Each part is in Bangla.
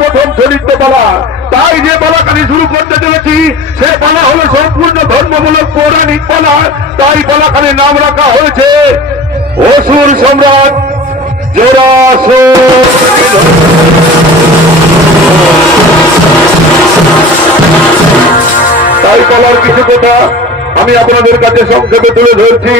প্রথম চরিত্র পালা। তাই যে পালাখানি শুরু করতে চলেছি সে পালা হলো সম্পূর্ণ ধর্মমূলক পৌরাণিক পালা। তাই পালাখানির নাম রাখা হয়েছে অসুর সম্রাট জরাসুর। তাই পালার কিছু কথা আমি আপনাদের কাছে সংক্ষেপে তুলে ধরছি।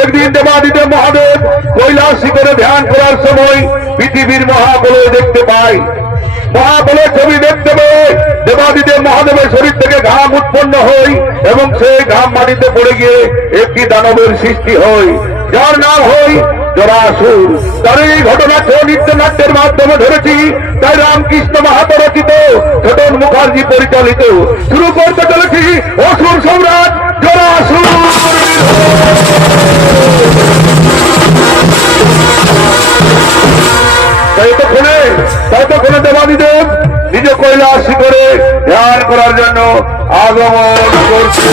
একদিন দেবাদিদেব মহাদেব কৈলাস শিখরে ধ্যান করার সময় পৃথিবীর মহাপ্রলয় দেখতে পায়। মহাপ্রলয় ছবি দেখতে পেয়ে দেবাদিদেব মহাদেবের শরীর থেকে ঘাম উৎপন্ন হয় এবং সেই ঘাম মাটিতে পড়ে গিয়ে একটি দানবের সৃষ্টি হয়, যার নাম হয় জরাসুর। তার এই ঘটনা নৃত্যনাট্যের মাধ্যমে ধরেছি। তাই রামকৃষ্ণ মাহাতো রচিত, ছোটন মুখার্জি পরিচালিত শুরু করতে চলেছি অসুর সম্রাট জরাসুর। ততক্ষণে দেবাদিদেব নিজ কৈলাস শিখরে ধ্যান করার জন্য আগমন করছে।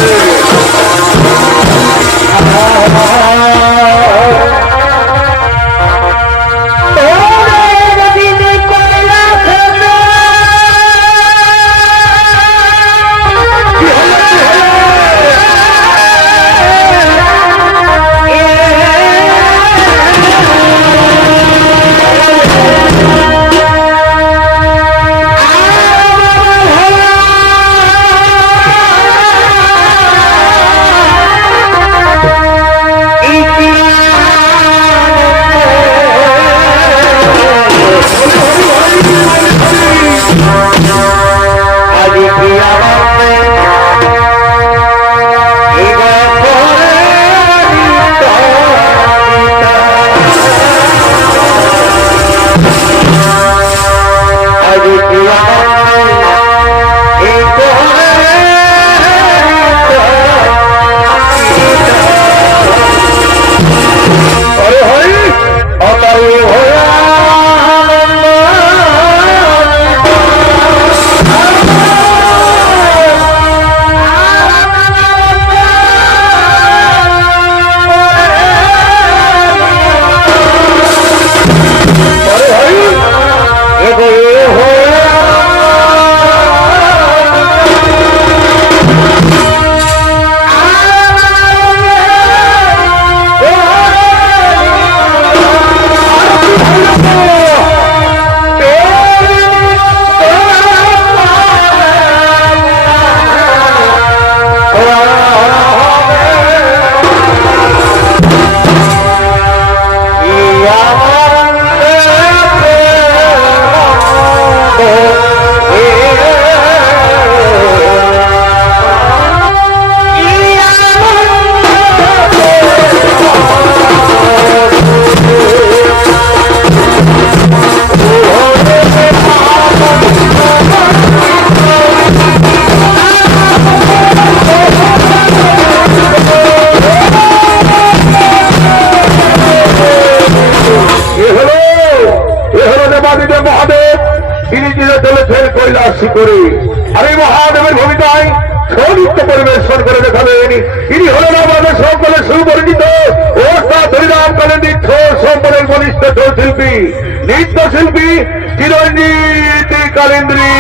করে আর এই মহাদেবের ভূমিকায় সৌনিত্য পরিবেশন করে দেখাবেন। ইনি হলেন আমাদের সকলে সুপরিচিত ওস্তাদ হরিরাম কালেন্দ্রিক সম্পদের ঘনিষ্ঠ শিল্পী নৃত্যশিল্পী চিরঞ্জিত কালেন্দ্রী।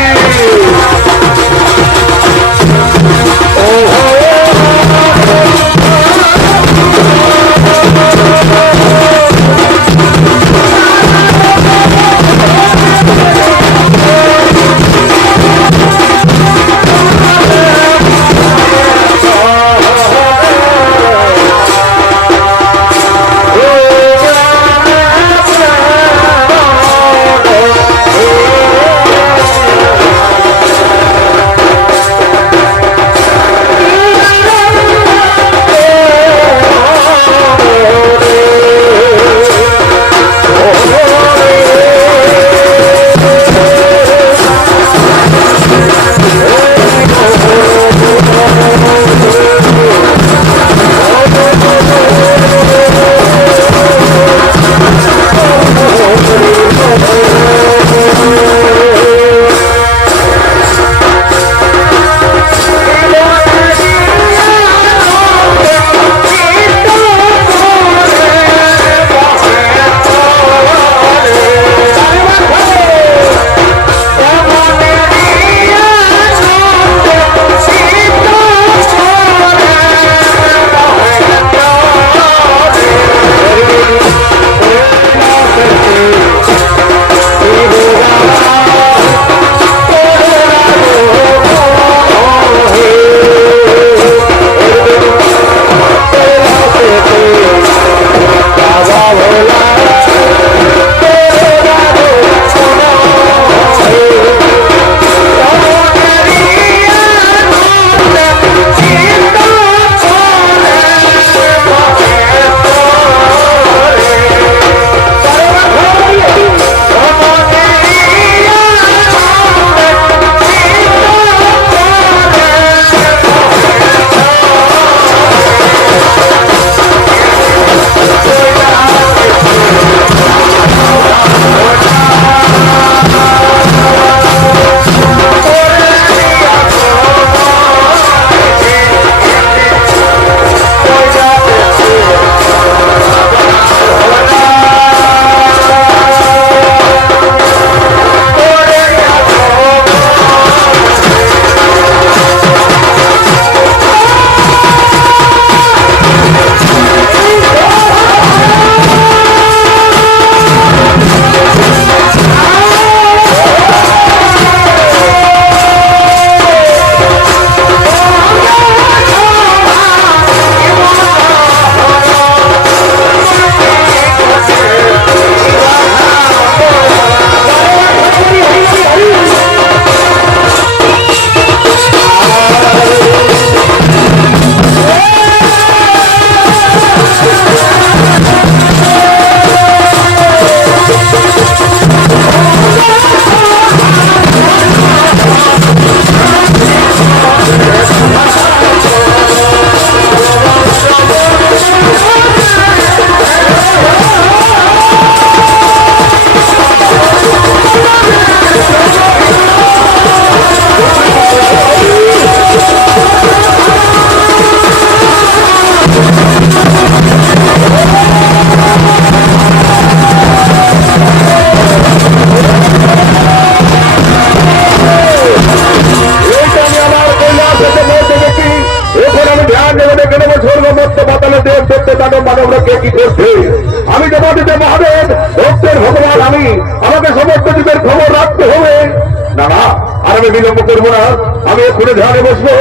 বিলম্ব করবো না, আমি এক্ষুনি ধ্যানে বসবো,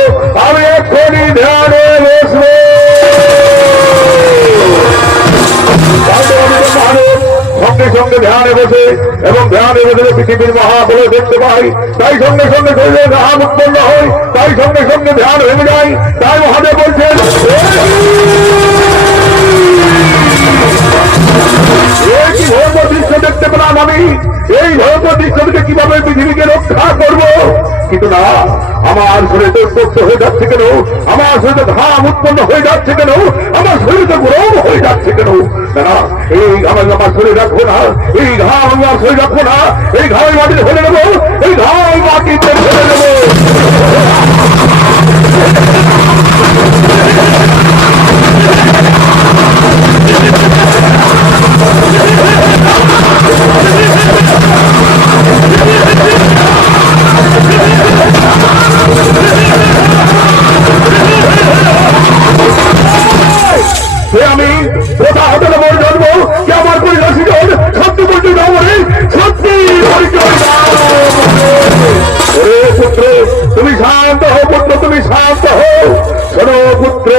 আমি এক্ষুনি ধ্যানে বসবো। সঙ্গে সঙ্গে ধ্যানে বসে এবং ধ্যানে বসে পৃথিবীর মহাপ্রলয় দেখতে পাই, তাই সঙ্গে সঙ্গে শরীরে ঘাম উৎপন্ন হয়, তাই সঙ্গে সঙ্গে ধ্যান ভেঙে যায়। তাই মহাদেব বলছেন, এই কি ভয়ঙ্কর দৃশ্য দেখতে পেলাম আমি, এই ভয়ঙ্কর দৃশ্য থেকে কিভাবে পৃথিবীকে রক্ষা করবো? কিন্তু না, আমার শরীরে উত্তপ্ত হয়ে যাচ্ছে কেন, আমার শরীরে ঘাম উৎপন্ন হয়ে যাচ্ছে কেন, আমার শরীরে গরম হয়ে যাচ্ছে কেন? না, এই ঘাম আমার শরীর রাখবো না, এই ঘাম আমার শরীর রাখবো না, এই ঘাম মাটিতে ফেলে নেবো, এই ঘাম মাটিতে ফেলে নেবো। আমি কোথা হতে মরে জানবো কি আমার পরিবাসী সত্যি বলতে যাবো, সত্যি পুত্র তুমি শান্ত হো, পুত্র তুমি শান্ত হো। শোনো পুত্র,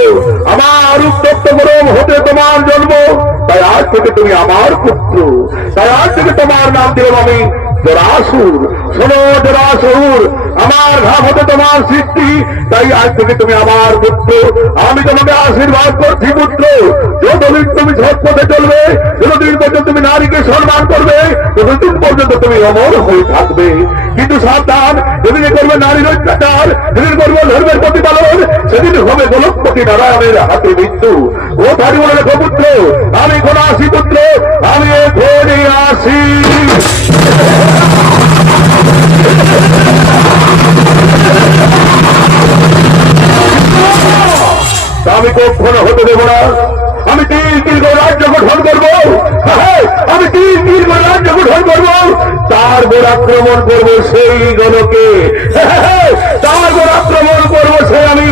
আমার উত্তপ্ত গরম হতে তোমার জন্ম, তাই আজ থেকে তুমি আমার পুত্র, তাই আজ থেকে তোমার নাম দিলাম আমি জরাসুর। শোনো জরাসুর, আমার ঘাম হতে তোমার সৃষ্টি, তাই আজ থেকে তুমি আমার পুত্র। আমি তোমাকে আশীর্বাদ করছি পুত্র, যতদিন তুমি সৎ পথে চলবে, যতদিন পর্যন্ত তুমি নারীকে সম্মান করবে, ততদিন পর্যন্ত তুমি অমর হয়ে থাকবে। কিন্তু সাবধান, যেদিন করবে নারীর অত্যাচার, যেদিন করবে ধর্মের প্রতিপালন, সেদিন হবে গোলকপতি নারায়ণের হাতে মৃত্যু। ও তারি বলে রেখো পুত্র, আমি কোন আসি পুত্র, আমি এখনই আসি। আমি কখনো হতে দেব না, আমি তিল তিল করে রাজ্য গঠন করবো, আমি তিল তিল করে রাজ্য গঠন করবো, তারপর আক্রমণ করবো সেই গণকে, তারপর আক্রমণ করবো সেই আমি